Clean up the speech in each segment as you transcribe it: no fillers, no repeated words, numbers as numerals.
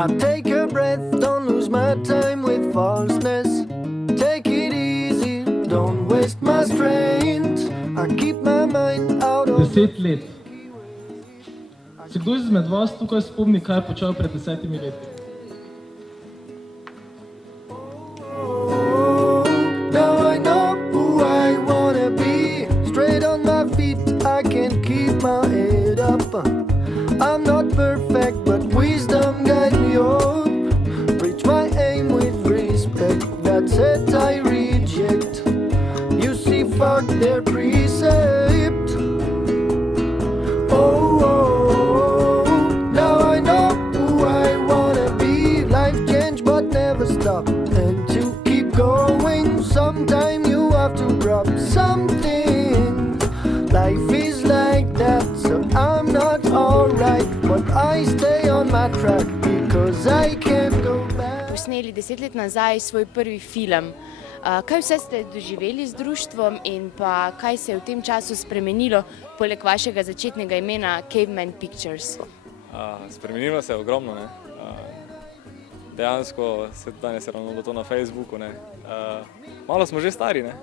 I take a breath, don't lose my time with falseness. Take it easy, don't waste my strength. I keep my mind out of 10 let. Se kdo izmed vas tukaj spomni, kaj je počel pred 10 leti? Now I know who I wanna be. Straight on my feet, I can keep my head up. I'm not perfect, but wisdom guide me up. Reach my aim with respect, that's it I reject. You see, fuck their precept. Oh, now I know who I wanna be. Life change but never stop. And to keep going, sometime you have to drop something. Life is like that, so I'm not alright, but I stay on my track because I can't go back. Posneli 10 let nazaj svoj prvi film. Kaj vse ste doživeli z društvom in pa kaj se je v tem času spremenilo, poleg vašega začetnega imena Caveman Pictures? Spremenilo se je ogromno, ne. Dejansko se danes je ravno to na Facebooku, ne. Malo smo že stari, ne.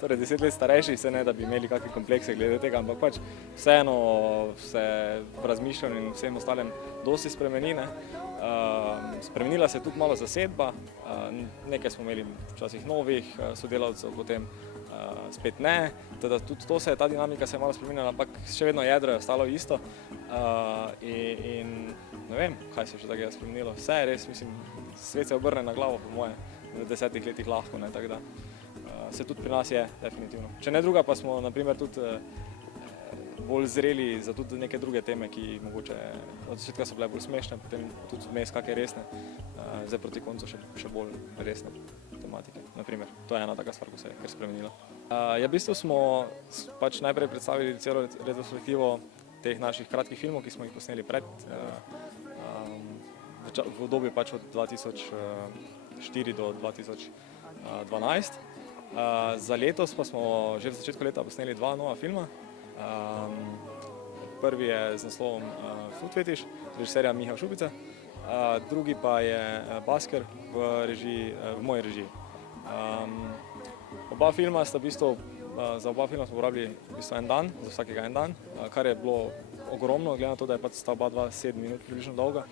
Torej 10 let starejši, se ne, da bi imeli kakšne komplekse glede tega, ampak pač vseeno se v razmišljanju in vsem ostalem dosti spremeni, ne. Spremenila se je tudi malo zasedba, nekaj smo imeli včasih novih sodelavcev, potem spet ne, teda tudi to se je, ta dinamika se je malo spremenila, ampak še vedno jedro je ostalo isto in ne vem, kaj se je še takega spremenilo. Vse je res, mislim, svet se obrne na glavo po moje, v 10 letih lahko, ne, tako da se tudi pri nas je definitivno. Če ne druga, pa smo naprimer tudi bolj zreli za tudi neke druge teme, ki mogoče od začetka so bile bolj smešne, potem tudi vmes kakšne resne, zdaj proti koncu še bolj resne tematike, naprimer. To je ena taka stvar, ko se je kar spremenila. Ja, v bistvu smo pač najprej predstavili celo retrospektivo teh naših kratkih filmov, ki smo jih posneli pred, v obdobju pač od 2004 do 2012. Za letos pa smo že v začetku leta posneli 2 nova filma. Prvi je z naslovom Food Fetish, režiserja Miha Šupica, drugi pa je Basker v moji režiji. Oba filma sta v bistvu, za oba filma smo porabili v bistvu en dan, za vsakega en dan, kar je bilo ogromno, glede na to, da je pač sta oba 7 minut približno dolga.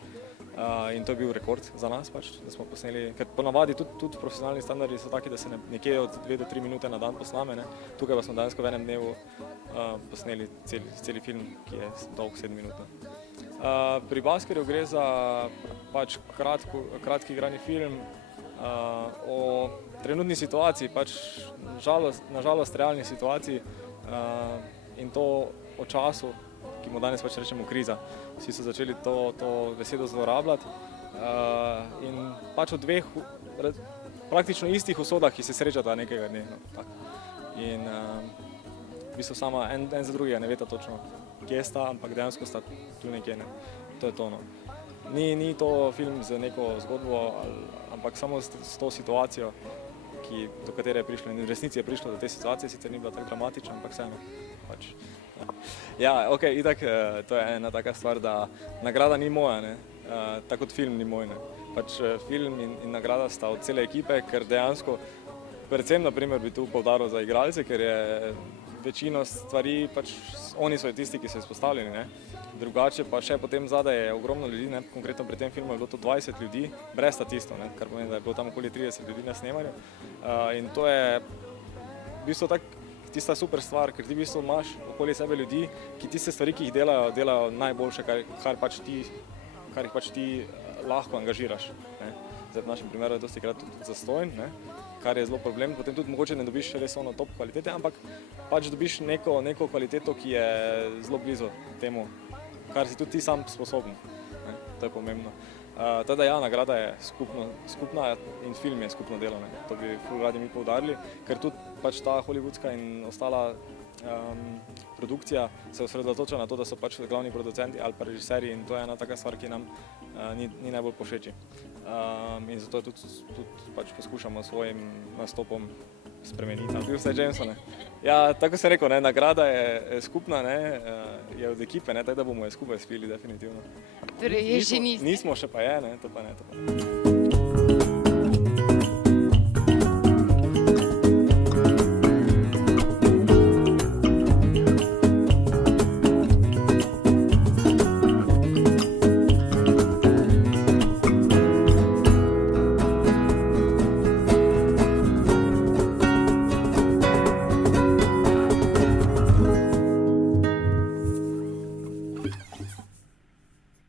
In to je bil rekord za nas, pač, da smo posneli, ker ponavadi tudi profesionalni standardi so taki, da se nekje od 2 do 3 minute na dan posname, ne. Tukaj pa smo dejansko v enem dnevu posneli celi film, ki je dolg 7 minut. Pri Baskerju gre za pač kratki igrani film o trenutni situaciji, pač na žalost realni situaciji in to o času, ki mu danes pač rečemo kriza. Vsi so začeli to besedo zlorabljati in pač o dveh praktično istih usodah, ki se srečata nekega dne. In v bistvu sama en za drugega ne veta točno, kje sta, ampak dejansko sta tu nekje, ne. To je to, no. Ni to film z neko zgodbo, ampak samo s to situacijo, do katere je prišlo in v resnici je prišlo do te situacije, sicer ni bila tako dramatična, ampak vseeno pač. Ja, okej, itak to je ena taka stvar, da nagrada ni moja, ne, tako kot film ni moj, ne. Pač film in nagrada sta od cele ekipe, ker dejansko, predvsem naprimer bi tu poudaril za igralce, ker je večino stvari, pač oni so tisti, ki so izpostavljeni, ne. Drugače pa še potem zadaj je ogromno ljudi, ne, konkretno pri tem filmu je bilo to 20 ljudi, brez statistov, ne, kar pomeni, da je bilo tam okoli 30 ljudi na snemanju. In to je v bistvu tista super stvar, ker ti v bistvu imaš okoli sebe ljudi, ki tiste stvari, ki jih delajo najboljše, kar jih pač ti lahko angažiraš, ne. Zdaj v našem primeru je dostikrat tudi zastonj, ne, kar je zelo problem, potem tudi mogoče ne dobiš res ono top kvalitete, ampak pač dobiš neko kvaliteto, ki je zelo blizu temu, kar si tudi ti sam sposoben, ne, to je pomembno. Teda ja, nagrada je skupna in film je skupno delo, ne, to bi ful radi mi poudarili, ker tudi pač ta hollywoodska in ostala produkcija se osredotoča na to, da so pač glavni producenti ali pa režiserji in to je ena taka stvar, ki nam ni najbolj povšeči. In zato tudi pač poskušamo s svojim nastopom spremeniti, bil vse Jameson. Ne. Ja, tako sem rekel, ne, nagrada je skupna, ne, je od ekipe, ne, tako da bomo jo skupaj spili, definitivno. Torej, je že niste. Nismo, še pa je, ne, to pa ne.